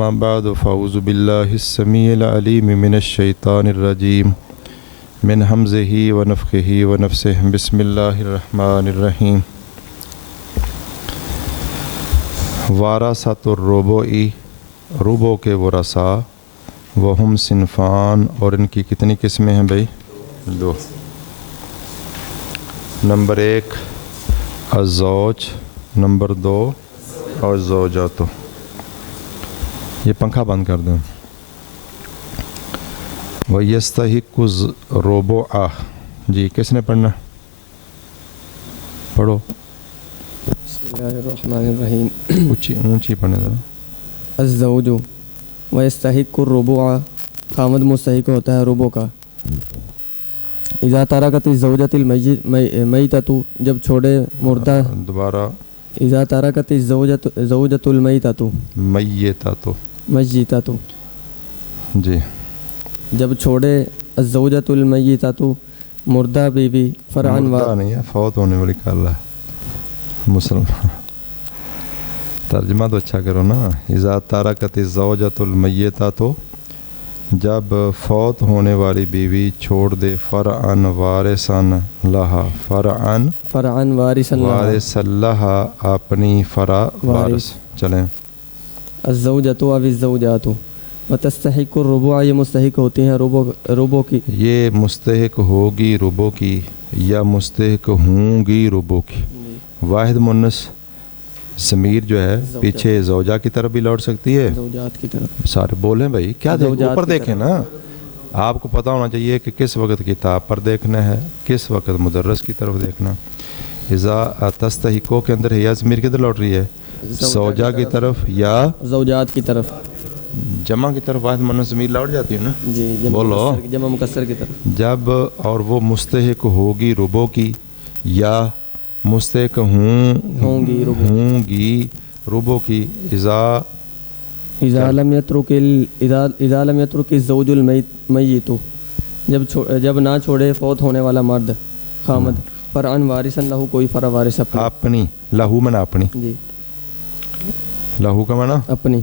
أما بعد فأعوذ بالله السميع العليم من الشيطان الرجيم من همزه ونفخه ونفسه بسم الله الرحمن الرحيم وارثۃ الربوع ربو کے ورثا وہم صنفان اور ان کی کتنی قسمیں ہیں بھائی؟ دو. نمبر 1 الزوج، نمبر 2 اور زوجاتو. یہ پنکھا بند کر دیں. وَيَسْتَحِقُّ الرُّبُعَ. جی کس نے پڑھنا؟ پڑھو. بسم اللہ الرحمن الرحیم. اونچی پڑھنے ذرا. الزوج ويستحق الربوع، خامد مستحق ہوتا ہے ربو کا. اذا ترکت الزوجۃ المیتۃ، جب چھوڑے مردہ. دوبارہ. اذا ترکت الزوجۃ المیتۃ میتۃ. جی جب چھوڑے الزوجۃ المیتۃ مردہ بیوی فرعن مردہ نہیں ہے، فوت ہونے والی کال ہے. مسلمان ترجمہ تو اچھا کرو نا. اذا ترکت الزوجۃ المیتۃ، جب فوت ہونے والی بیوی چھوڑ دے فرعن وارثن لہا، فرعن وارث لہا اپنی فرا وارث. چلیں. الزوجۃ و الزوجات وتستحق الربوع، یہ مستحق ہوتی ہیں ربو کی. یہ مستحق ہوگی ربو کی یا مستحق ہوں گی ربو کی. واحد مؤنث ضمیر جو ہے پیچھے زوجہ کی طرف بھی لوٹ سکتی ہے، زوجات کی طرف. سارے بولیں بھائی کیا دیکھیں، اوپر دیکھیں نا. آپ کو پتہ ہونا چاہیے کہ کس وقت کتاب پر دیکھنا ہے، کس وقت مدرس کی طرف دیکھنا. اذا تستحقو کے اندر ہے یا ضمیر کدھر لوٹ رہی ہے؟ زوجہ کی طرف یا زوجات کی طرف. جمع کی طرف واحد مؤنث ضمیر لوٹ جاتی ہے نا. جی بولو. جمع مکسر کی طرف. جب اور وہ مستحق ہوگی ربو کی یا مستحق ہوں گی ربو کی. اذا لم يترك الزوج المیت، جب نہ چھوڑے فوت ہونے والا مرد خامد فرعن وارثن لہو، کوئی فرع وارث اپنی. لہو منا اپنی. جی لہو کا منا اپنی.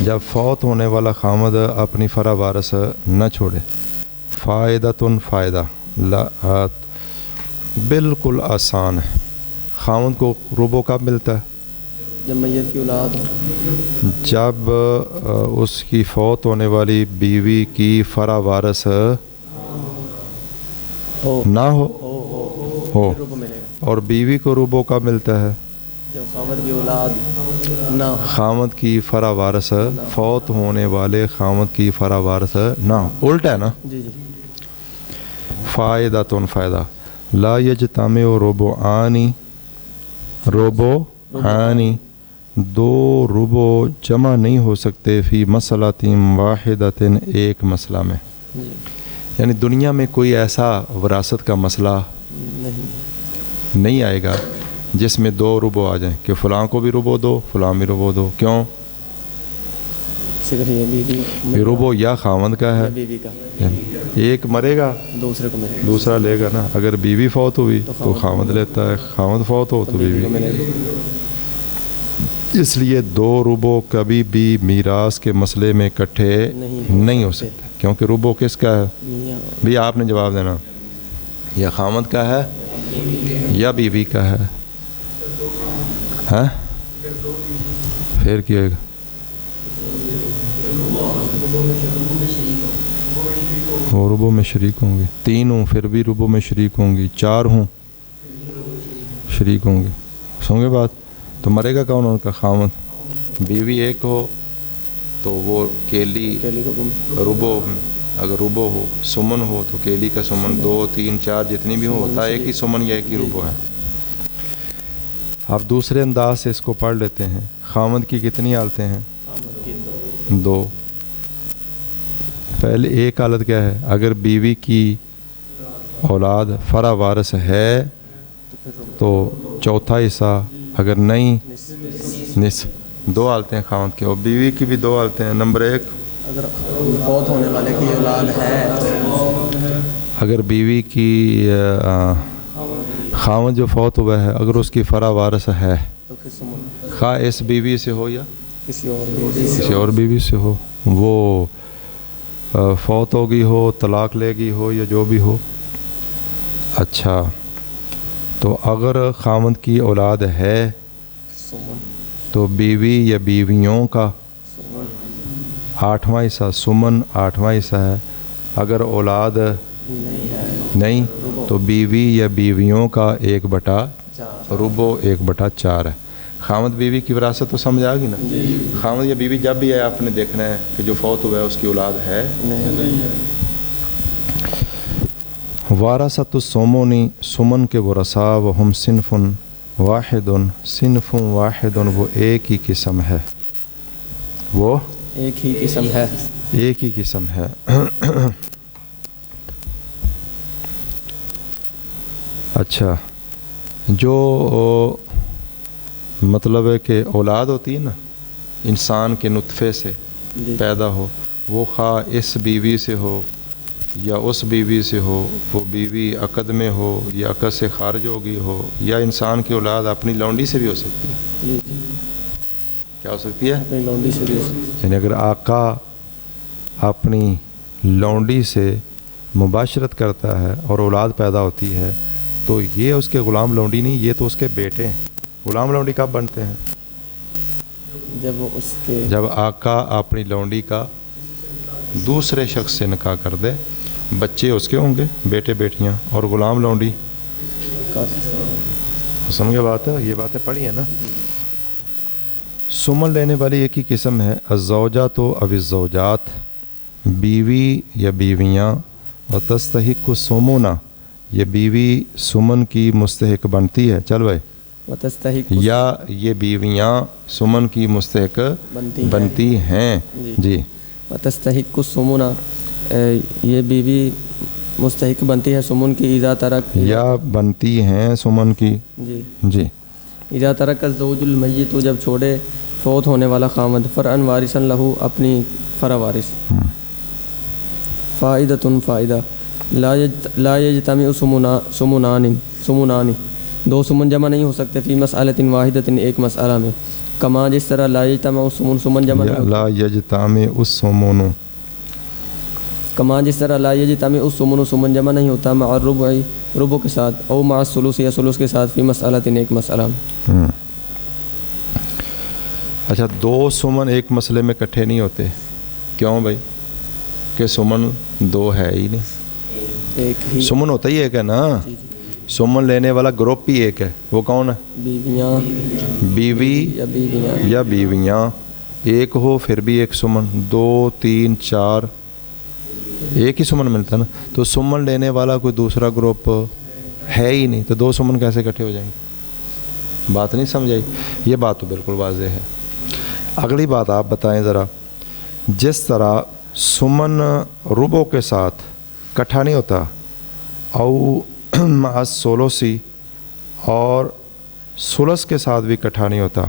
جب فوت ہونے والا خامد اپنی فرع وارث نہ چھوڑے. فائدتن، فائدہ. بالکل آسان ہے. خامد کو ربو کب ملتا ہے؟ جب میت کی اولاد ہو. جب اس کی فوت ہونے والی بیوی کی فرع وارث نہ ہو. اور بیوی کو ربو کب ملتا ہے؟ جب خامد کی اولاد نہ ہو. خامد کی فرع وارث فوت ہونے والے خامد کی فرع وارث نہ ہو. الٹا ہے نا. جی جی. فائدتن، فائدہ. لا یجتمع ربعانی، دو ربو جمع نہیں ہو سکتے فی مسئلۃ واحدۃ، ایک مسئلہ میں. یعنی دنیا میں کوئی ایسا وراثت کا مسئلہ نہیں آئے گا جس میں دو ربو آ جائیں کہ فلاں کو بھی ربو دو فلاں بھی ربو دو. کیوں؟ صرف یہ ربو یا خاوند کا ہے، ایک مرے گا دوسرے کو ملے گا، دوسرا لے گا نا. اگر بیوی فوت ہوئی تو خاوند لیتا ہے، خاوند فوت ہو تو بیوی. اس لیے دو ربو کبھی بھی میراث کے مسئلے میں اکٹھے نہیں ہو سکتے. کیونکہ ربو کس کا ہے بھی؟ آپ نے جواب دینا. یا خاوند کا ہے یا بیوی کا ہے. ہاں پھر کیا ہوگا؟ وہ ربو میں شریک ہوں گے. 3 ہوں پھر بھی ربو میں شریک ہوں گی. 4 ہوں شریک ہوں گے. سنو گے بات؟ تو مرے گا کون ان کا؟ خامد. بیوی ایک ہو تو وہ کیلی ربو، اگر ربو ہو سمن ہو تو کیلی کا سمن 2 3 4 جتنی بھی ہو ہوتا ہے ایک ہی سمن یا ایک ہی ربو ہے. آپ دوسرے انداز سے اس کو پڑھ لیتے ہیں. خامد کی کتنی حالتیں ہیں؟ 2. پہلے ایک حالت کیا ہے؟ اگر بیوی کی اولاد فرع وارث ہے تو چوتھا حصہ، اگر نہیں نصف. 2 حالتیں ہیں خامد کی، اور بیوی کی بھی 2 حالتیں ہیں. نمبر 1 اگر فوت ہونے والے کی اولاد ہے، اگر بیوی کی خامد جو فوت ہوا ہے اگر اس کی فرع وارث ہے، خواہ اس بیوی سے ہو یا کسی اور بیوی سے ہو، وہ فوت ہو گئی ہو، طلاق لے گئی ہو، یا جو بھی ہو. اچھا، تو اگر خاوند کی اولاد ہے تو بیوی یا بیویوں کا 8واں حصہ سمن 8واں حصہ ہے. اگر اولاد نہیں تو بیوی یا بیویوں کا 1/4 ربع 1/4 ہے. خاوند بیوی کی وراثت تو سمجھ آ گئی نا. خاوند یا بیوی جب بھی ہے آپ نے دیکھنا ہے کہ جو فوت ہوا ہے اس کی اولاد ہے. وارثۃ السمن، سمن کے ورثاء وہم صنف واحد، صنف واحد وہ ایک ہی قسم ہے، وہ ایک ہی قسم ہے. ایک ہی قسم ہے. اچھا، جو مطلب ہے کہ اولاد ہوتی ہے نا انسان کے نطفے سے پیدا ہو، وہ خواہ اس بیوی سے ہو یا اس بیوی سے ہو، وہ بیوی عقد میں ہو یا عقد سے خارج ہو گئی ہو، یا انسان کی اولاد اپنی لونڈی سے بھی ہو سکتی ہے. کیا ہو سکتی ہے؟ اپنی لونڈی سے بھی ہو سکتی ہے. یعنی اگر آقا اپنی لونڈی سے مباشرت کرتا ہے اور اولاد پیدا ہوتی ہے تو یہ اس کے غلام لونڈی نہیں، یہ تو اس کے بیٹے ہیں. غلام لونڈی کب بنتے ہیں؟ جب آقا اپنی لونڈی کا دوسرے شخص سے نکاح کر دے، بچے اس کے ہوں گے، بیٹے بیٹیاں، اور غلام لونڈی. سمجھے بات ہے؟ یہ باتیں پڑھی ہیں نا. سمن لینے والی ایک ہی قسم ہے، الزوجات و الزوجات، بیوی یا بیویاں، و تستحق السمن، یہ بیوی سمن کی مستحق بنتی ہے. چل بھائی، یا یہ بیویاں سمن کی مستحق بنتی ہیں. جی. وتستحق السمن، یہ بیوی مستحق بنتی ہے سمن کی، اذا ترک، یا بنتی ہیں سمن کی. جی جی. اذا ترک الزوج المیت، جب چھوڑے فوت ہونے والا خامد، فرعن وارثا لہو، اپنی فرع وارث. فائدۃ، فائدہ، لا یجتمع سمنان، دو سمن جمع نہیں ہو سکتے، فی مسئلۃ واحدۃ، ایک مسئلہ میں. کما جس طرح لا یجتمع السمن، سمن جمع نہیں ہوتا. لا یجتمع السمن، کما جس طرح لا یجتمع السمن، سمن جمع نہیں ہوتا، مع الربع، ربع کے ساتھ، او مع الثلث، یا ثلث کے ساتھ، فی مسئلۃ، ایک مسئلہ میں. اچھا، دو سمن ایک مسئلے میں اکٹھے نہیں ہوتے. کیوں بھائی؟ کہ سمن دو ہے ہی نہیں. ایک ہی سمن ہوتا ہی ایک ہے نا. سمن لینے والا گروپ ہی ایک ہے. وہ کون ہے؟ بیویاں، بیوی یا بیویاں. ایک ہو پھر بھی ایک سمن، 2 3 4 ایک ہی سمن ملتا ہے نا. تو سمن لینے والا کوئی دوسرا گروپ ہے ہی نہیں، تو دو سمن کیسے اکٹھے ہو جائیں گے؟ بات نہیں سمجھائی؟ یہ بات تو بالکل واضح ہے. اگلی بات آپ بتائیں ذرا. جس طرح سمن ربع کے ساتھ اکٹھا نہیں ہوتا، او مع الثلث، اور ثلث کے ساتھ بھی اکٹھا نہیں ہوتا.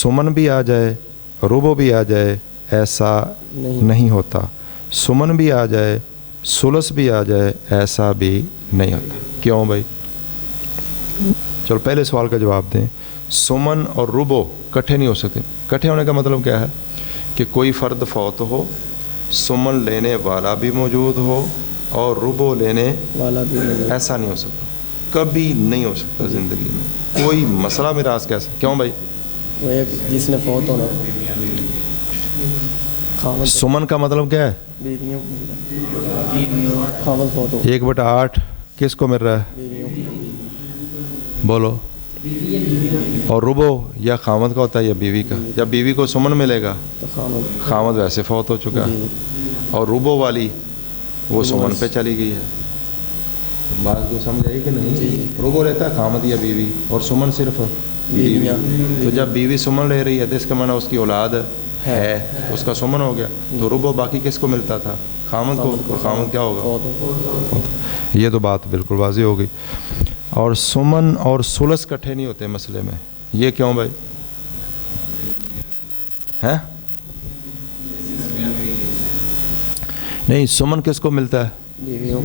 سمن بھی آ جائے ربع بھی آ جائے ایسا نہیں ہوتا. سمن بھی آ جائے ثلث بھی آ جائے ایسا بھی نہیں ہوتا. کیوں بھائی؟ چلو پہلے سوال کا جواب دیں. سمن اور ربع اکٹھے نہیں ہو سکتے. اکٹھے ہونے کا مطلب کیا ہے؟ کہ کوئی فرد فوت ہو، سمن لینے والا بھی موجود ہو اور ربع لینے والا بھی. ایسا نہیں ہو سکتا، کبھی نہیں ہو سکتا زندگی میں. کوئی مسئلہ میراث کیسا؟ کیوں بھائی؟ وہ ایک جس نے فوت ہونا. سمن کا مطلب کیا ہے؟ بیویوں، خامد فوت ہو. 1/8 کس کو مل رہا ہے؟ بولو. اور ربع یا خامد کا ہوتا ہے یا بیوی کا؟ جب بیوی کو سمن ملے گا تو خامد ویسے فوت ہو چکا ہے، اور ربع والی وہ سمن پہ چلی گئی ہے. بات کو سمجھ آئی کہ نہیں؟ ربع لیتا ہے خامد یا بیوی، اور سمن صرف بیوی. تو جب بیوی سمن لے رہی ہے تو اس کا معنی اس کی اولاد ہے، اس کا سمن ہو گیا. تو ربع باقی کس کو ملتا تھا؟ خامد کو. اور خامد کیا ہوگا؟ یہ تو بات بالکل واضح ہو گئی. اور سمن اور ثلث اکٹھے نہیں ہوتے مسئلے میں. یہ کیوں بھائی؟ ہیں؟ نہیں، سمن کس کو ملتا ہے؟ بیویوں،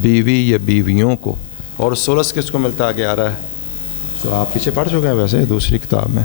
بیوی یا بیویوں کو. اور ثلث کس کو ملتا؟ آگے آ رہا ہے. تو آپ پیچھے پڑھ چکے ہیں ویسے دوسری کتاب میں.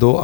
2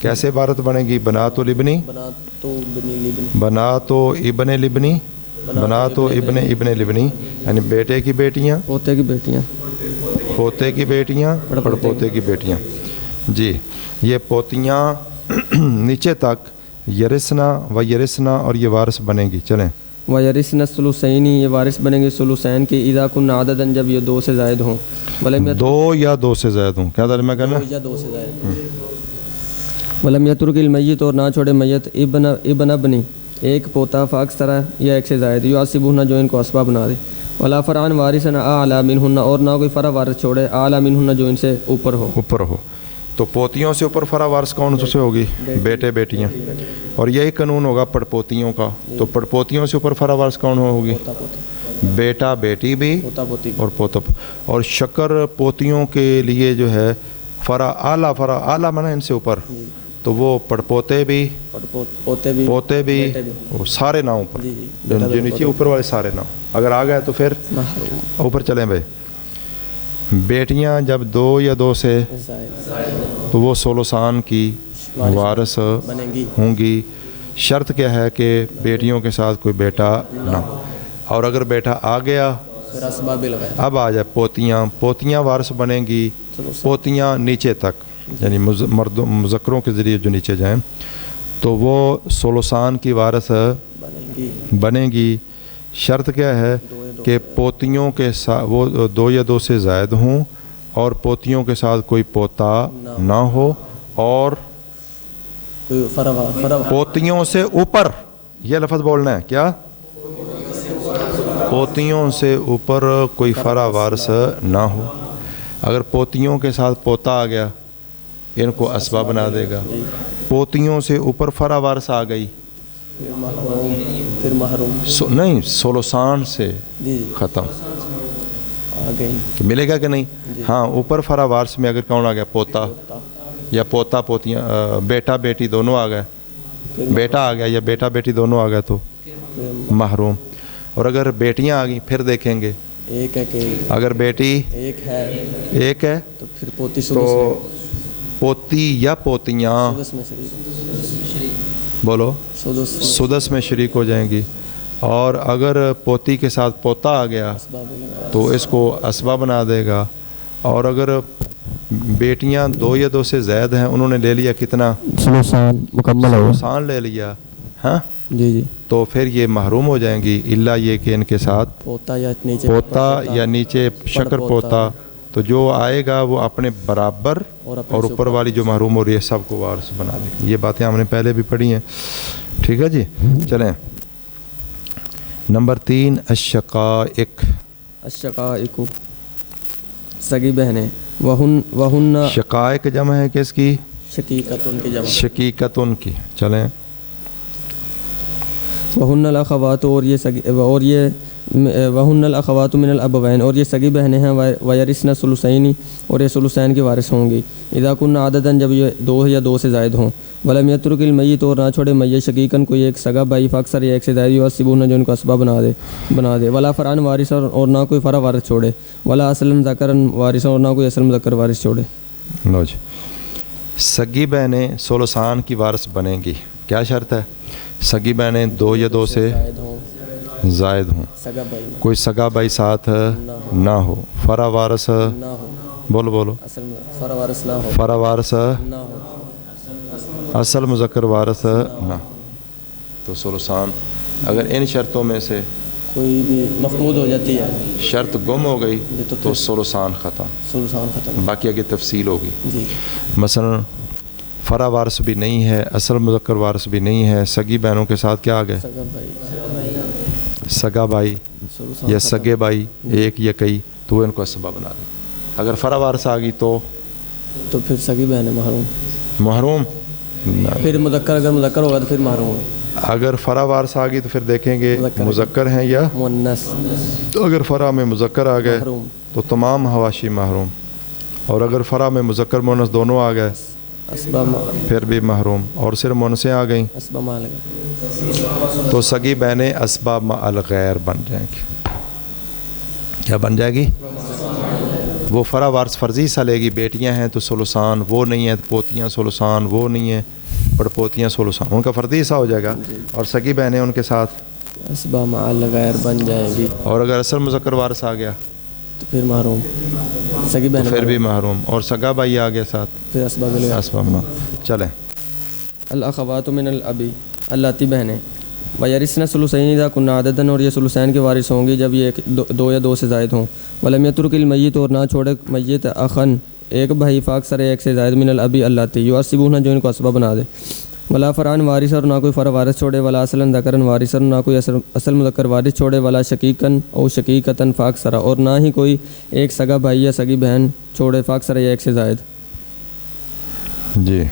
کیسے عبارت بنے گی؟ بنات الابنی، بنا تو بنی لبن، بنات ابن لبنی، بنات ابن لبنی، یعنی بیٹے کی بیٹیاں، پوتے کی بیٹیاں، پوتے کی بیٹیاں، پڑپوتے کی بیٹیاں. جی یہ پوتیاں نیچے تک یرسنا و یرسنا اور یہ وارث بنیں گی. چلیں ویرثن الثلثین، یہ وارث بنیں گے ثلثین کے، اذا کن عددن، جب یہ 2 سے زائد ہوں. ولم یترک، 2 یا 2 سے زائد ہوں. کیا ترجمہ کرنا؟ 2 یا 2 سے زائد. ولم یترک المیت، اور نہ چھوڑے میت، ابن ابنی، ایک پوتا، فاکثر یا 1 سے زائد، یعصبہن، جو ان کو اسباب بنا دے. ولا فرعن وارثن اعلی منہن، اور نہ کوئی فرع وارث چھوڑے، اعلی منہن، جو ان سے اوپر ہو. اوپر ہو. تو پوتیوں سے اوپر فرع وارث کون سے ہوگی؟ بیٹے بیٹیاں. اور یہی قانون ہوگا پڑپوتیوں کا. تو پڑپوتیوں سے اوپر فرع وارث کون ہوگی؟ پوتا پوتی، بیٹا بیٹی بھی پوتا پوتی. اور پوتا. اور شکر پوتیوں کے لیے جو ہے فرع اعلیٰ مانا ان سے اوپر، تو وہ پڑپوتے بھی، پوتے بھی، پوتے بھی، بیٹے بھی. وہ سارے ناؤں پر، جی جی، جو نیچے اوپر والے سارے ناؤں. اگر آ گئے تو پھر محروم. اوپر چلیں بھائی. بیٹیاں جب 2 یا 2 سے، زائد تو وہ ثلثان کی وارث بنیں گی. ہوں گی. شرط کیا ہے کہ بیٹیوں کے ساتھ کوئی بیٹا نہ ہو. اور اگر بیٹا آ گیا، پھر اسباب الغیر. اب آ جائے پوتیاں وارث بنیں گی. پوتیاں نیچے تک، یعنی مردوں مذکروں کے ذریعے جو نیچے جائیں، تو وہ ثلثان کی وارث بنیں گی. شرط کیا ہے کہ پوتیوں کے ساتھ وہ 2 یا 2 سے زائد ہوں، اور پوتیوں کے ساتھ کوئی پوتا نہ ہو، اور پوتیوں سے اوپر، یہ لفظ بولنا ہے کیا؟ پوتیوں سے اوپر کوئی فرع وارث نہ ہو. اگر پوتیوں کے ساتھ پوتا آ گیا، ان کو اسباب بنا دے گا. پوتیوں سے اوپر فرع وارث آ گئی، پھر محروم نہیں، ثلثان سے ختم. آ گئی کہ ملے گا کہ نہیں؟ ہاں، اوپر فرع وارث میں اگر کون آ گیا؟ پوتا، یا پوتا پوتیاں، بیٹا بیٹی دونوں آ گئے، بیٹا آ گیا یا بیٹا بیٹی دونوں آ گئے تو محروم. اور اگر بیٹیاں آ گئیں پھر دیکھیں گے. ایک ہے کہ اگر بیٹی ایک ہے تو پھر پوتی تو پوتی یا پوتیاں بولو سدس میں شریک ہو جائیں گی. اور اگر پوتی کے ساتھ پوتا آ گیا تو اس کو اسباب بنا دے گا. اور اگر بیٹیاں 2 یا 2 سے زائد ہیں، انہوں نے لے لیا کتنا؟ ثلثان مکمل ہو، ثلثان لے لیا، ہاں، جی جی، تو پھر یہ محروم ہو جائیں گی. الا یہ کہ ان کے ساتھ پوتا یا نیچے پوتا یا نیچے شکر پوتا، تو جو آئے گا وہ اپنے برابر اور اوپر والی جو محروم ہو رہی ہے سب کو وارث بنا دے گی. یہ باتیں ہم نے پہلے بھی پڑھی ہیں. ٹھیک ہے جی، چلیں. نمبر 3 الشقائق. الشقائق سگی بہنیں. وہن شقائق جمع ہے کس کی؟ شقیقتن کی جمع. شقیقتن کی. چلیں. وہن الاخوات، اور یہ وہن الاخوات من الابوین، اور یہ سگی بہنیں ہیں. ویرثن ثلثین، اور یہ ثلثین کی وارث ہوں گی. اذا کن عددن، جب یہ 2 یا 2 سے زائد ہوں. ولم یترک المیت، اور نہ چھوڑے میت، شقیقن کوئی ایک سگا بھائی، فاکثر یا 1 سے زائد، یعصبہن، جو ان کو اسباب بنا دے. ولا فرعن وارث، اور نہ کوئی فرع وارث چھوڑے. ولا اصلا ذکرن وارث، اور نہ کوئی اصل مذکر وارث چھوڑے. لو جی، سگی بہنیں ثلثان کی وارث بنیں گی. کیا شرط ہے؟ سگی بہنیں 2 یا 2 سے زائد ہوں، سگا بھائی کوئی سگا بھائی ساتھ نہ ہو، فرع وارث نہ ہو، بولو اصل فرع وارث نہ ہو، فرع وارث نہ ہو، اصل مذکر وارث نہ. تو ثلثان اگر ان شرطوں میں سے کوئی بھی مفقود ہو جاتی ہے، شرط گم ہو گئی تو ثلثان ختم. ثلثان ختم. باقی آگے تفصیل ہوگی. جی، مثلا فرع وارث بھی نہیں ہے، اصل مذکر وارث بھی نہیں ہے، سگی بہنوں کے ساتھ کیا آ گئے؟ سگا بھائی، سگا بھائی ثلثان یا ختم. سگے بھائی، ایک یا کئی، تو وہ ان کو اسباب بنا دے. اگر فرع وارث آ گئی تو پھر سگی بہنیں محروم. محروم نہ. پھر مذکر، اگر مذکر ہوگا تو پھر محروم ہوگی. اگر فرع وارث آ گئی تو پھر دیکھیں گے مذکر ہیں یا مؤنث. تو اگر فرع میں مذکر آ گئے محروم. تو تمام حواشی محروم. اور اگر فرع میں مذکر مؤنث دونوں آ گئے اسباب پھر بھی محروم. اور صرف مؤنثیں آ گئیں اسباب مع الغیر. تو سگی بہنیں اسباب مع الغیر بن جائیں گی. کیا بن جائے گی؟ وہ فرع وارث فرضی حصہ لے گی. بیٹیاں ہیں تو ثلثان، وہ نہیں ہیں تو پوتیاں ثلثان، وہ نہیں ہیں پڑپوتیاں سولوسان، ان کا فردی حصہ ہو جائے گا، اور سگی بہنیں ان کے ساتھ، اسبا مع الغیر بن جائیں گی، اور اگر اصل مذکر وارث آ گیا تو پھر محروم، سگی تو بہن پھر بھی محروم، اور سگا بھائی آ گیا ساتھ پھر اسبا بالغیر۔ اسباب نہ چلیں۔ الاخوات من الابی، اللاتی بہنیں، ویرثن ثلثین اذا کن عددا، اور یہ ثلثین کے وارث ہوں گی جب یہ دو یا دو سے زائد ہوں۔ ولم یترک المیت، اور نہ چھوڑے میت اخن ایک بھائی فاکثر ایک سے زائد من الابی اللاتی یعصبون، جو ان کو اسبا بنا دے۔ ولا فرعن وارث، اور نہ کوئی فرع وارث چھوڑے، ولا اصلا ذکرن وارث، اور نہ کوئی اصل مذکر وارث چھوڑے، ولا شقیقن او شقیقتن فاکثر، اور نہ ہی کوئی ایک سگا بھائی یا سگی بہن چھوڑے فاکثر یا ایک سے زائد۔ جی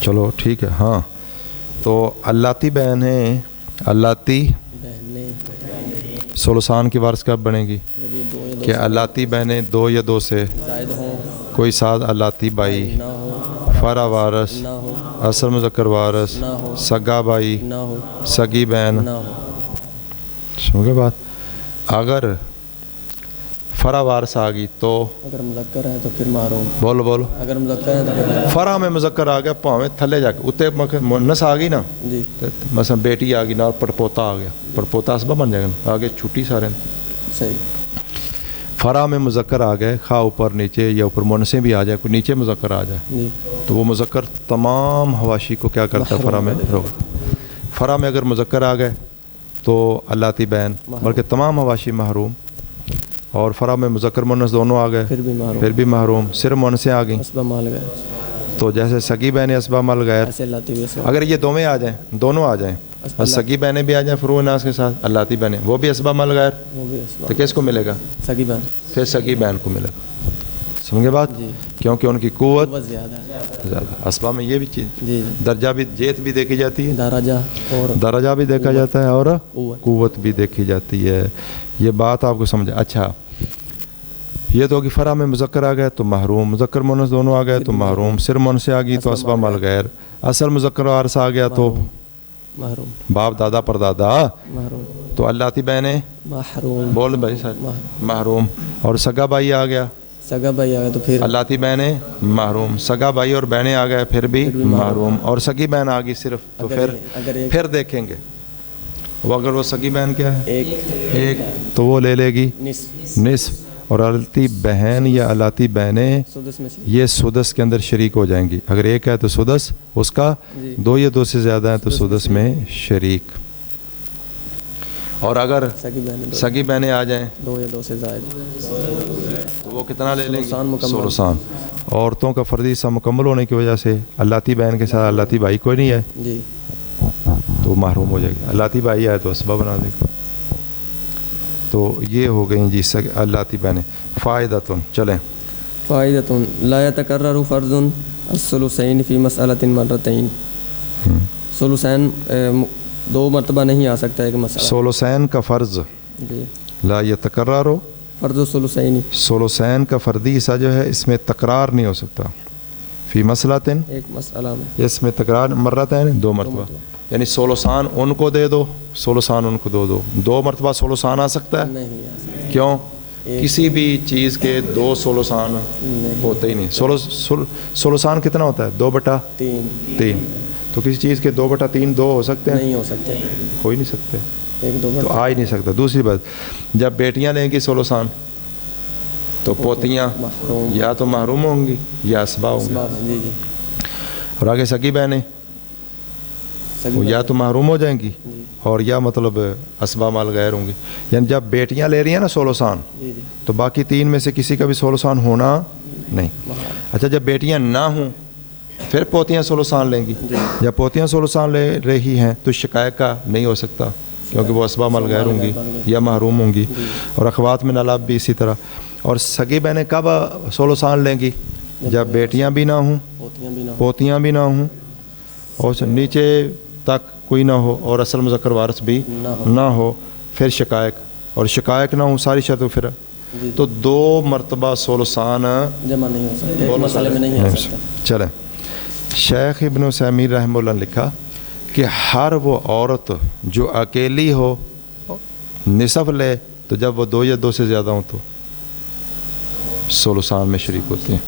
چلو ٹھیک ہے۔ ہاں تو اللاتی بہنیں، اللاتی ثلثان کی وارث کب بنے گی؟ جب یہ دو یا دو کہ اللاتی بہنیں دو یا دو سے زائد ہوں، کوئی ساتھ اللاتی بھائی، نہ ہو، فرع وارث، نہ ہو، اصل مذکر وارث، نہ ہو، سگا بھائی، نہ ہو، سگی بہن، نہ ہو۔ سن گئے بات؟ اگر فرع وارث آ گئی تو اگر مذکر ہے تو پھر محروم، بولو بولو، اگر مذکر ہے تو پھر فرع میں مذکر آ گیا، پاویں تھلے جا کے اتنے مونس آ گئی نا، جی مثلا بیٹی آ گئی نا، پڑپوتا آ گیا، پڑپوتا اسبا بن جائے گا نا، آگے چھٹی سارے۔ صحیح، فرع میں مذکر آ گئے، خواہ اوپر نیچے یا اوپر مونسیں بھی آ جائے، کوئی نیچے مذکر آ جائے جی تو وہ مذکر تمام حواشی کو کیا کرتا ہے؟ فرع میں روک۔ فرع میں اگر مذکر آ گئے تو اللاتی بہن، بلکہ تمام حواشی محروم، اور فرع میں مذکر مونس دونوں آ گئے پھر بھی محروم، پھر بھی محروم، صرف مونسیں آ گئیں، اسبا مال گئے، تو جیسے سگی بہنیں اسبا مل غیر، ایسے لاتی ہوئے سے اگر یہ دوویں آ جائیں، دونوں آ جائیں، بس سگی بہنیں بھی آ جائیں فروع ناس کے ساتھ، اللاتی بہنیں وہ بھی اسبا مل غیر، وہ بھی اسبا تو کس کو ملے گا؟ سگی بہن، پھر سگی بہن کو ملے گا۔ سمجھے بات؟ جی کیونکہ ان کی قوت بہت زیادہ ہے، زیادہ، اسبا میں یہ بھی چیز، جی درجہ بھی، جیت بھی دیکھی جاتی ہے، درجہ اور درجہ بھی دیکھا جاتا ہے، اور قوت، قوت بھی دیکھی جاتی ہے۔ یہ بات آپ کو سمجھے؟ اچھا یہ تو کہ فرع میں مذکر آ گئے تو محروم، مذکر مونس دونوں آ گئے تو محروم، صرف مونس آ گئی تو اسبا مل غیر، اصل مذکر وارث آ گیا تو محروم، باپ دادا پردادا، محروم، تو اللاتی بہنیں محروم، بول بھائی سر محروم، اور سگا بھائی آ گیا، سگا بھائی آ گئے تو پھر اللاتی بہنیں محروم، سگا بھائی اور بہنیں آ گئے پھر بھی محروم، اور سگی بہن آ گئی صرف، تو اگر ایک پھر دیکھیں گے وہ، اگر وہ سگی بہن کیا ہے ایک تو وہ لے لے گی نصف نصف، اور اللاتی بہن یا اللاتی بہنیں سدس میں سے، یہ سدس کے اندر شریک ہو جائیں گی، اگر ایک ہے تو سدس اس کا، جی دو یا دو سے زیادہ ہیں تو سدس میں شریک، اور اگر سگی بہن سگی بہنیں آ جائیں دو یا دو سے زائد، تو وہ کتنا لے لیں ثلثان گے؟ مکمل، ثلثان۔ عورتوں کا فردی حصہ مکمل ہونے کی وجہ سے اللاتی بہن کے ساتھ اللاتی بھائی کوئی نہیں ہے جی تو محروم ہو جائے گا، اللاتی بھائی آئے تو اسبا بنا دے گا۔ تو یہ ہو گئیں جی اللاتی بہنیں۔ فائدتن، چلیں فائدۃ لا يتکرر فرض الثلثین فی مسئلۃ مرتین، ثلثین دو مرتبہ نہیں آ سکتا ایک مسئلہ، ثلثین کا فرض جی لا یتکرر، فرض الثلثین ثلثین کا فردی حصہ جو ہے اس میں تکرار نہیں ہو سکتا، فی مسئلۃ، ایک مسئلہ میں اس میں تکرار مرتين دو مرتبہ، یعنی ثلثان ان کو دے دو، ثلثان ان کو دو مرتبہ ثلثان آ سکتا ہے؟ نہیں آ سکتا، کیوں؟ کسی بھی چیز کے دو ثلثان نہیں، ہوتے ہی نہیں۔ ثلثان کتنا ہوتا ہے؟ 3 تو کسی چیز کے 2/3 دو ہو سکتے ہیں؟ نہیں ہو سکتے، ہو ہی نہیں سکتے، ایک دو تو آ ہی نہیں سکتا۔ دوسری بات، جب بیٹیاں لیں گی ثلثان تو پوتیاں محروم، یا تو محروم ہوں گی یا اسبا ہوں گی، اسباب، جی جی اور آگے سگی بہنیں وہ یا تو محروم ہو جائیں گی جی اور یا مطلب اسبا مال غیر ہوں گی، یعنی جب بیٹیاں لے رہی ہیں نا ثلثان جی جی تو باقی 3 میں سے کسی کا بھی ثلثان ہونا نہیں۔ اچھا جب بیٹیاں نہ ہوں پھر پوتیاں ثلثان لیں گی، جب پوتیاں ثلثان لے رہی ہیں تو شقائق کا نہیں ہو سکتا کیونکہ وہ اسبا مال غیر ہوں گی یا محروم ہوں گی، اور اخوات من الاب بھی اسی طرح۔ اور سگی بہنیں کب ثلثان لیں گی؟ جب بیٹیاں بھی نہ ہوں، پوتیاں بھی نہ ہوں، پوتیاں بھی نہ ہوں، اور نیچے تک کوئی نہ ہو، اور اصل مذکر وارث بھی نہ ہو، پھر شقائق، اور شقائق نہ ہوں ساری شرطوں پھر، جی تو 2 مرتبہ ثلثان جمع نہیں ہو سکتا، ایک مسئلے میں نہیں آ سکتا۔ چلیں شیخ ابن عثیمین رحمہ اللہ نے لکھا کہ ہر وہ عورت جو اکیلی ہو نصف لے تو جب وہ 2 یا 2 سے زیادہ ہوں تو ثلثان میں شریک ہوتی ہیں۔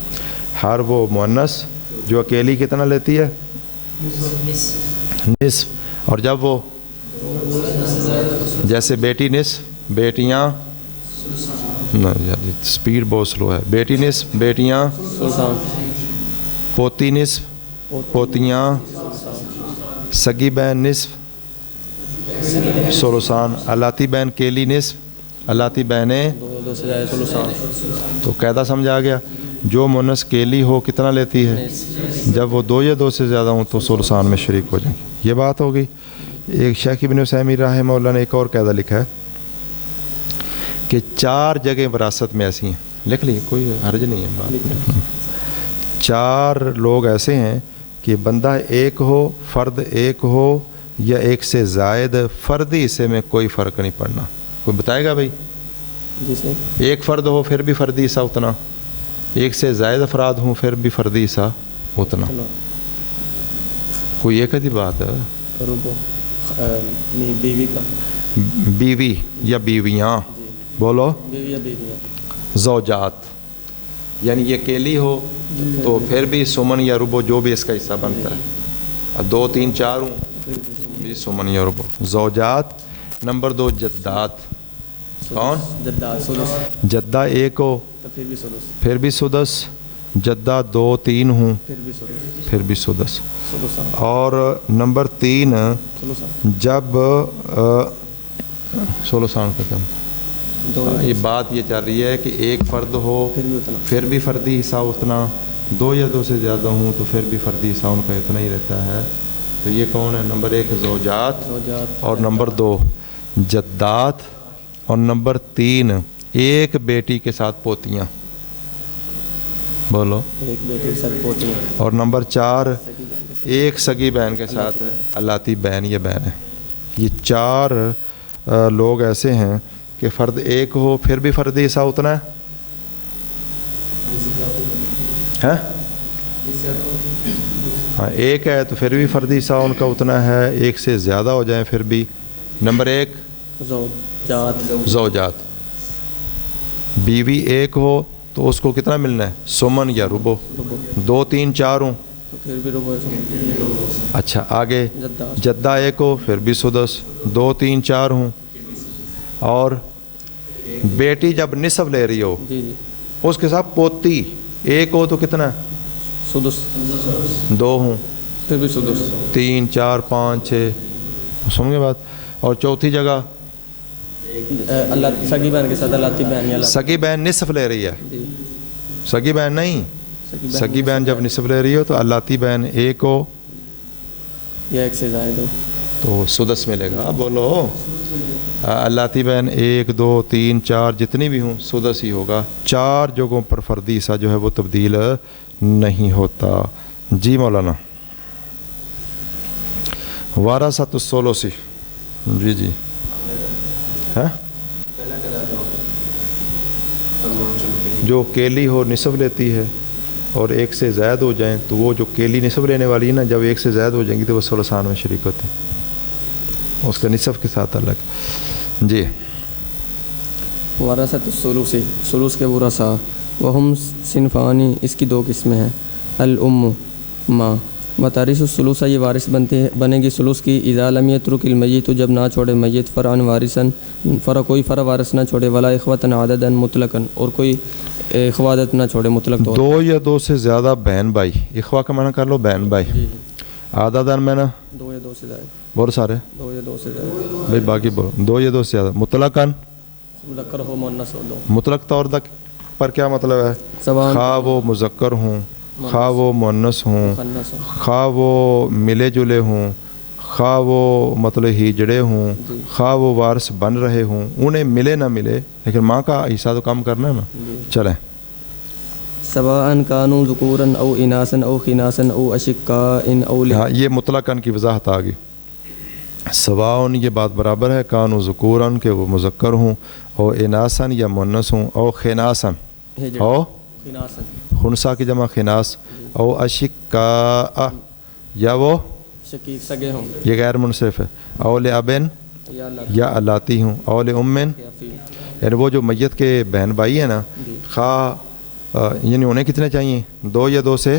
ہر وہ مؤنث جو اکیلی کتنا لیتی ہے؟ نصف. اور جب وہ جیسے بیٹی نصف بیٹیاں سپیڈ بہت سلو ہے. بیٹی نصف بیٹیاں سلسان پوتی نصف پوتیاں سگی بہن نصف سلسان. الاتی بہن کیلی نصف الاتی بہنیں 2 سے زائد سلسان. تو قاعدہ سمجھ آ گیا. جو مونس کیلی ہو کتنا لیتی ہے؟ جب وہ 2 یا 2 سے زیادہ ہوں تو سلسان میں شریک ہو جائیں گے. یہ بات ہوگی. ایک شیخ ابن عثیمین رحمہ اللہ نے ایک اور قاعدہ لکھا ہے کہ 4 جگہیں وراثت میں ایسی ہیں. لکھ لی کوئی حرج نہیں ہے بات. 4 لوگ ایسے ہیں کہ بندہ ایک ہو فرد ایک ہو یا ایک سے زائد فردی حصے میں کوئی فرق نہیں پڑنا. کوئی بتائے گا بھائی؟ جی سر. ایک فرد ہو پھر بھی فردی حصہ اتنا, ایک سے زائد افراد ہوں پھر بھی فردی حصہ اتنا. کوئی ایک ہی بات ہے. ربو بیوی کا بیوی یا بیویاں بولو بیوی یا بیویاں زوجات, یعنی یہ اکیلی ہو تو پھر بھی سمن یا ربو جو بھی اس کا حصہ بنتا ہے. 2 3 4 ہوں بھی سمن یا ربو. زوجات. نمبر 2 جدات. کون؟ جدہ سدس جدہ ایک ہو تو پھر بھی سدس پھر بھی سدس. جدہ 2 3 ہوں پھر بھی سدس پھر بھی سدس. سلسان اور نمبر 3 سلسان جب سلسان کا کم. 2 یہ بات یہ چل رہی ہے کہ ایک فرد ہو پھر بھی اتنا پھر بھی فردی حصہ اتنا, 2 یا 2 سے زیادہ ہوں تو پھر بھی فردی حصہ ان کا اتنا ہی رہتا ہے. تو یہ کون ہے؟ نمبر 1 زوجات زوجات اور نمبر 2 جدات اور نمبر 3 ایک بیٹی کے ساتھ پوتیاں. بولو. ایک بیٹی کے ساتھ پوتیاں. اور نمبر 4 ایک سگی بہن کے ساتھ الاتی بہن یا بہن ہے. یہ 4 لوگ ایسے ہیں کہ فرد ایک ہو پھر بھی فردی حصہ اتنا ہے. ہاں ایک ہے تو پھر بھی فردی حصہ ان کا اتنا ہے. ایک سے زیادہ ہو جائیں پھر بھی. نمبر 1 زوجات زوجات. بیوی ایک ہو تو اس کو کتنا ملنا ہے؟ سمن یا ربو. 2 3 4 ہوں تو پھر بھی ربو. اچھا آگے جدہ جدہ ایک ہو پھر بھی سدس. 2 3 4 ہوں. اور بیٹی جب نصف لے رہی ہو جی جی اس کے ساتھ پوتی ایک ہو تو کتنا ہے؟ سدس 2 ہوں پھر بھی سدس. 3 4 5 6 سمجھ گئے بات. اور چوتھی جگہ اللہ سگی بہن کے ساتھ الاتی بہن یا سگی بہن نصف لے رہی ہے. جی سگی بہن نہیں, سگی بہن جب نصف لے رہی ہو تو الاتی بہن ایک ہو یا ایک سے زائد ہو تو سدس ملے گا. بولو. الاتی بہن 1 2 3 4 جتنی بھی ہوں سدس ہی ہوگا. 4 جگہوں پر فردی حصہ جو ہے وہ تبدیل نہیں ہوتا. جی مولانا. وراثت الثلث. جی جی ہے جو کیلی ہو نصف لیتی ہے اور ایک سے زائد ہو جائیں تو وہ جو کیلی نصف لینے والی ہے نا جب ایک سے زائد ہو جائیں گی تو وہ ثلثان میں شریک ہوتے ہیں اس کا نصف کے ساتھ الگ. جی وراثت الثلث. ثلث کے ورثاء وہم صنفانی. اس کی 2 قسمیں ہیں. الام ماں و تارث الثلث. یہ وارث بنے گی ثلث کی اذا لم یترک المیت. جب نہ چھوڑے میت فرعا وارثا کوئی فرع وارث نہ چھوڑے. ولا اخوۃ عددا مطلقا. اور کوئی اخوات نہ چھوڑے مطلق طور. 2 یا 2 سے زیادہ بہن بھائی. اخوا کا معنی کر لو بہن بھائی. جی عددن میں نا 2 یا 2 سے زائد. بہت سارے 2 یا 2 سے زائد. بھائی باقی بولو. 2 یا 2 سے زیادہ. مطلقاً مذکر ہو مؤنث ہو. 2 مطلق طور پر کیا مطلب ہے؟ سواء خواہ وہ مذکر ہوں خواہ وہ مؤنث ہوں مخنث ہو. خواہ وہ ملے جلے ہوں خواہ وہ مطلب ہجڑے ہوں خواہ وہ وارث بن رہے ہوں. انہیں ملے نہ ملے لیکن ماں کا حصہ تو کم کرنا ہے نا. چلیں. سواء کانوا ذکورا او اناثا او خناثا او اشقاء او ہاں یہ مطلقاً کی وضاحت آ گئی. سواء یہ بات برابر ہے کانوا ذکوراً کہ وہ مذکر ہوں او اناثا یا مؤنث ہوں او خناثا او خناثا خنسا کی جمع خناس او اشقاء یا وہ شقیق سگے ہوں یہ غیر منصرف ہے. اول ابن یا الاتی ہوں اول امن یعنی وہ جو میت کے بہن بھائی ہیں نا خواہ یعنی انہیں کتنے چاہیے 2 یا 2 سے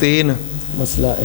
3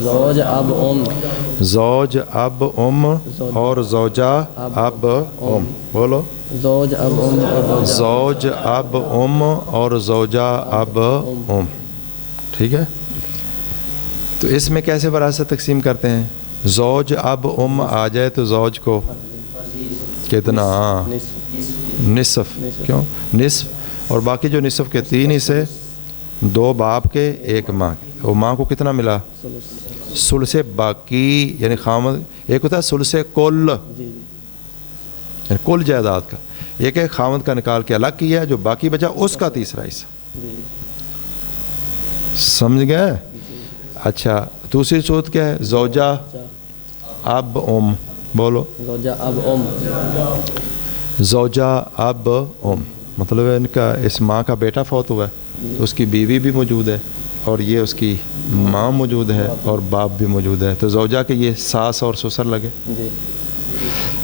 زوج اب ام. زوج اب ام اور زوجہ اب ام. بولو. زوج اب ام اور زوجہ. زوج اب ام اور زوجہ اب ام. ٹھیک ہے. تو اس میں کیسے وراثت تقسیم کرتے ہیں؟ زوج اب ام آ جائے تو زوج کو کتنا؟ نصف. کیوں نصف؟ اور باقی جو نصف کے 3 حصے، 2 باپ کے 1 ماں کے. وہ ماں کو کتنا ملا؟ ثلث باقی، یعنی خامد ایک ہوتا ہے ثلث کل، یعنی کل جائیداد کا. ایک ہے خامد کا نکال کے الگ کیا، جو باقی بچا اس کا تیسرا حصہ. سمجھ گئے؟ اچھا دوسری صورت کیا ہے؟ زوجہ اب ام. بولو. زوجہ اب ام. زوجہ اب ام مطلب ہے ان کا اس ماں کا بیٹا فوت ہوا ہے تو اس کی بیوی بھی موجود ہے اور یہ اس کی ماں موجود ہے اور باپ بھی موجود ہے. تو زوجہ کے یہ ساس اور سسر لگے.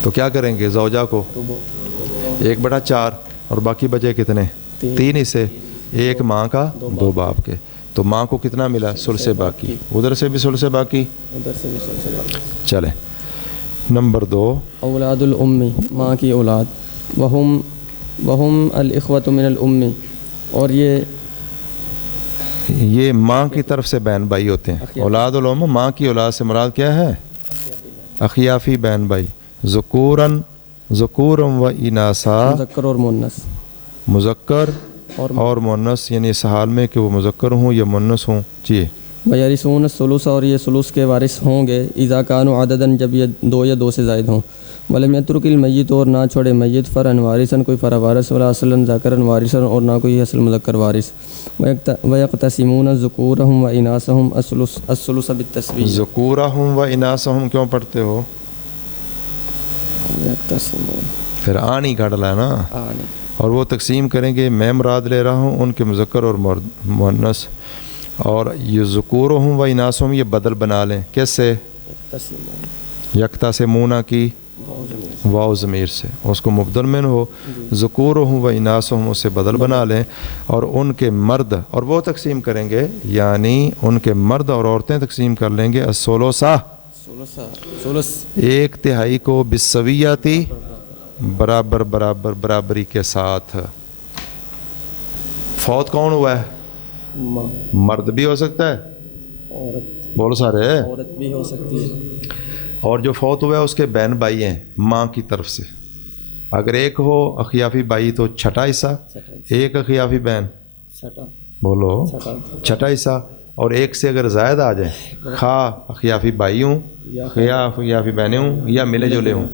تو کیا کریں گے؟ زوجہ کو 1/4 اور باقی بچے کتنے؟ 3 حصے، 1 ماں کا 2 باپ کے. تو ماں کو کتنا ملا؟ ثلث باقی. ادھر سے بھی ثلث باقی. چلیں نمبر 2 اولاد الام، ماں کی اولاد. وہم الاخوۃ من الام، اور یہ ماں کی طرف سے بہن بھائی ہوتے ہیں. اولاد الام ماں کی اولاد سے مراد کیا ہے؟ اخیافی بہن بھائی. ذکورن و اناسا، مذکر اور مؤنث. مذکر اور مؤنث، یعنی اس حال میں کہ وہ مذکر ہوں یا مؤنث ہوں. جی. ویرثون الثلث، اور یہ ثلث کے وارث ہوں گے. اذا کانوا عددن، جب یہ 2 یا 2 سے زائد ہوں. ولم یترک المیت، اور نہ چھوڑے میت فرعن وارثن، کوئی فرع وارث، ولا اصلا ذکرن وارثن، اور نہ کوئی اصل مذکر وارث. ویقتسمون ذکورہم و اناسہم الثلث بالتسویہ. ذکورہم و اناسہم کیوں پڑھتے ہو؟ ویقتسمون پھر آنی کاٹ لا نا. اور وہ تقسیم کریں گے. میں مراد لے رہا ہوں ان کے مذکر اور مؤنث. اور یہ ذکورہم و اناسہم یہ بدل بنا لیں. کیس سے؟ یکتسمون کی واو ضمیر سے، اس کو مبدل من ہو. ذکورہم و اناسہم اس سے بدل بنا لیں. اور ان کے مرد، اور وہ تقسیم کریں گے یعنی ان کے مرد اور عورتیں تقسیم کر لیں گے. الثلث 1/3 کو بالسویۃ، برابری کے ساتھ. فوت کون ہوا ہے؟ مرد بھی ہو سکتا ہے، عورت. بولو سارے. عورت بھی ہو سکتی ہے. اور جو فوت ہوا ہے اس کے بہن بھائی ہیں ماں کی طرف سے. اگر ایک ہو اخیافی بھائی تو 6 حصہ، 1 اخیافی بہن. بولو 6 حصہ. اور 1 سے اگر زائد آ جائیں، خواہ اخیافی بھائی ہوں، خواہ اخیافی بہنیں ہوں یا ملے جلے ہوں،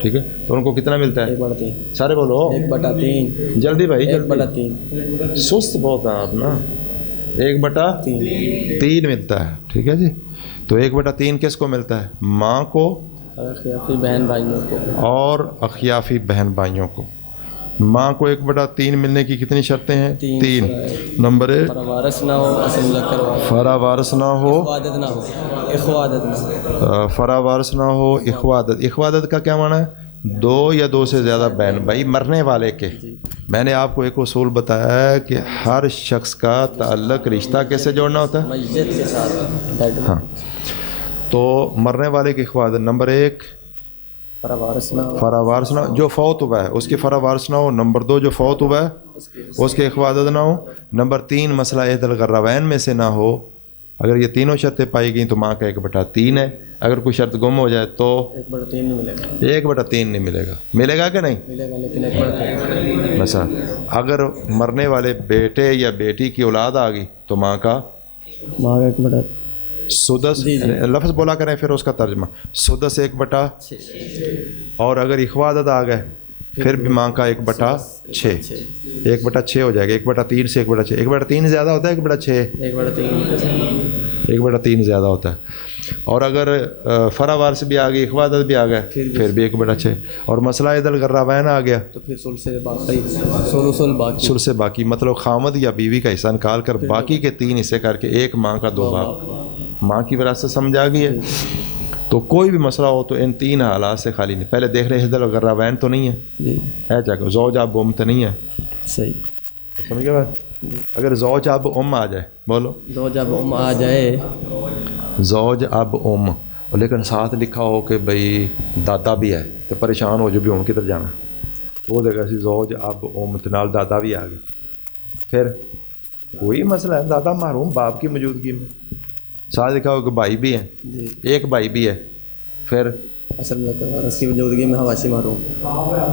ٹھیک ہے، تو ان کو کتنا ملتا ہے؟ 1/3. سارے بولو 1/3. جلدی بھائی. 1/3. سست بہت ہیں آپ نا. 1/3 ملتا ہے. ٹھیک ہے جی. تو 1/3 کس کو ملتا ہے؟ ماں کو اخیافی بہن بھائیوں کو اور اخیافی بہن بھائیوں کو. ماں کو 1/3 ملنے کی کتنی شرطیں ہیں؟ 3. نمبر 1 فرع وارث نہ ہو، اصل مذکر وارث. فرع وارث نہ ہو، اخوادت نہ ہو. اخوادت نہ ہو. فرع وارث نہ ہو. اخوادت. اخوادت کا کیا معنی ہے؟ 2 یا 2 سے زیادہ بہن بھائی مرنے والے کے. میں نے آپ کو ایک اصول بتایا ہے کہ ہر شخص کا تعلق رشتہ کیسے جوڑنا ہوتا ہے؟ میت کے ساتھ. ہاں. تو مرنے والے کی اخوادت. نمبر 1 فرع وارث نہ ہو. فرع وارث نہ، جو فوت ہوا ہے اس کی فرع وارث نہ ہو. نمبر 2 جو فوت ہوا ہے اس کی اخوادت نہ ہو. نمبر 3 مسئلہ احد الغراوین میں سے نہ ہو. اگر یہ تینوں شرطیں پائی گئیں تو ماں کا 1/3 ہے. اگر کوئی شرط گم ہو جائے تو 1/3 نہیں ملے گا. 1/3 نہیں ملے گا. ملے گا کہ نہیں؟ ملے گا لیکن 1/3. مثلا اگر مرنے والے بیٹے یا بیٹی کی اولاد آ گئی تو ماں کا ماں کا 1/3. سدس. لفظ بولا کریں پھر اس کا ترجمہ. سدس 1/6. اور اگر اخوادت آ گئے پھر بھی ماں کا 1/6. 1/6 ہو جائے گا. 1/3 سے 1/6. 1/3 زیادہ ہوتا ہے 1/6. 1/3 زیادہ ہوتا ہے. اور اگر فرع وارث بھی آ گئی، اخوادت بھی آ گئے پھر بھی 1/6. اور مسئلہ احد الغراوین آ گیا تو پھر ثلث باقی مطلب خامد یا بیوی کا حصہ نکال کر باقی کے 3 حصے کر کے 1 ماں کا 2 باپ. ماں کی وراثت سمجھ آ گئی ہے. تو کوئی بھی مسئلہ ہو تو ان 3 حالات سے خالی نہیں. پہلے دیکھ رہے احد الغراوین تو نہیں ہے، جی ہے چاہے زوج اب ام تو نہیں ہے. صحیح. سمجھ گئے بات؟ اگر زوج اب آ جائے، بولو دو جب آ جائے، زوج اب لیکن ساتھ لکھا ہو کہ بھئی دادا بھی ہے تو پریشان ہو جو بھی ہوں کدھر جانا، وہ دیکھا سی زوج اب نال دادا بھی آ گئے، پھر کوئی مسئلہ ہے، دادا محروم باپ کی موجودگی میں، ساتھ لکھا ہو کہ بھائی بھی ہیں، جی ایک بھائی بھی ہے، پھر اصل میں اس کی موجودگی میں حواشی محروم،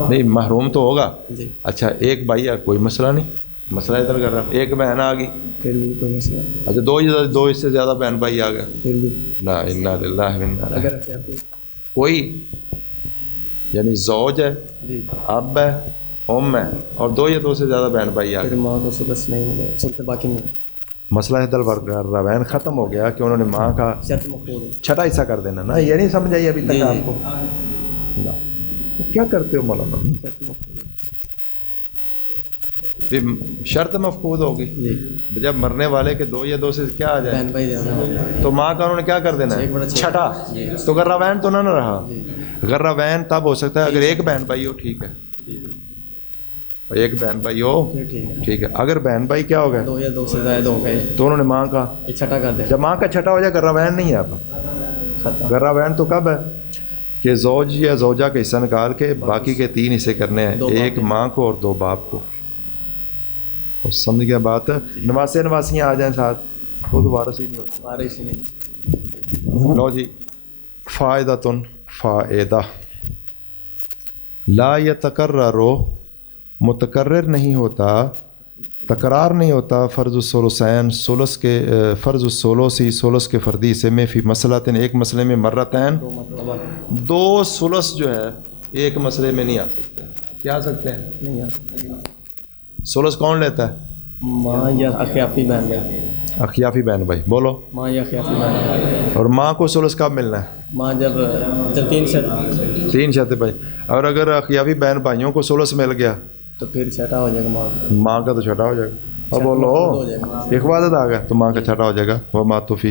نہیں محروم تو ہوگا، جی اچھا ایک بھائی ہے کوئی مسئلہ نہیں، مسئلہ ادھر کر رہا ہوں، ایک بہن آ گئی، پھر بھی کوئی مسئلہ نہیں، اچھا دو اس سے زیادہ بہن بھائی آ گئے، پھر بھی لا انا للہ و انا الیہ، اگر احتیاطی، کوئی یعنی زوج ہے، جی اب ہے، ہے اور دو سے زیادہ بہن بھائی آ پھر گئے، ماں کو سدس نہیں ملے، سب سے باقی نہیں ہے، مسئلہ ادھر روین ختم ہو گیا کہ انہوں نے ماں کا شرط مفقود ہے، چھٹا حصہ کر دینا نا، یہ نہیں سمجھ آئی ابھی تک جی آپ کو؟ نا۔ کیا کرتے ہو مولانا؟ شرط مفقود، بھی شرط مفقود ہوگی، جی جب مرنے والے کے دو سے کیا آ جائے بہن بھائی زیادہ ہو جائے، تو ماں کا انہوں نے کیا کر دینا ایک بڑا ہے چھٹا، چھٹا، جی تو غرابین تو نہ رہا، جی غرابین تب ہو سکتا ہے اگر ایک بہن بھائی ہو، ٹھیک ہے، جی ایک بہن بھائی ہو پھر ٹھیک ہے، ٹھیک ہے، اگر بہن بھائی کیا ہو گئے دو یا دو سے زائد ہو گئے، تو انہوں نے ماں کا، یہ چھٹا کر دے، جب ماں کا چھٹا ہو جائے غرابین نہیں ہے اب، ختم، غرابین تو کب ہے کہ زوج یا زوجہ کا حصہ نکال کے باقی کے 3 حصے کرنے ہیں، دو باپ ایک ہیں، ماں کو اور 2 باپ کو، اور سمجھ گیا بات؟ نواسے نواسیاں آ جائیں ساتھ وہ دوبارہ سے ہی نہیں ہوتا۔ آ رہی سی نہیں، لو جی، فائدۃ فائدہ، لا یتکرر، متکرر نہیں ہوتا، تکرار نہیں ہوتا، فرض الثلثین، ثلث کے فرض الثلثی، ثلث کے فردی حصے میں، فی مسئلۃ، ایک مسئلے میں، مرتین، دو مرتبہ 2 ثلث جو ہے ایک مسئلے میں نہیں آ سکتے، کیا آ سکتے ہیں؟ نہیں آ سکتی، ثلث کون لیتا ہے؟ ماں یا اخیافی بہن بھائی، اخیافی بہن بھائی، بولو، ماں یا اخیافی بہن بھائی، اور ماں کو ثلث کب ملنا ہے؟ ماں جب 3 سے 3 شرط بھائی، اور اگر اخیافی بہن بھائیوں کو ثلث مل گیا تو پھر چھٹا ہو جائے گا ماں کا، ماں کا تو چھٹا ہو جائے گا، اب چھٹا بولو مفقود ہو جائے گا، ایک وعدہ آ گیا تو ماں کا چھٹا ہو جائے گا، وہ ماں توفیق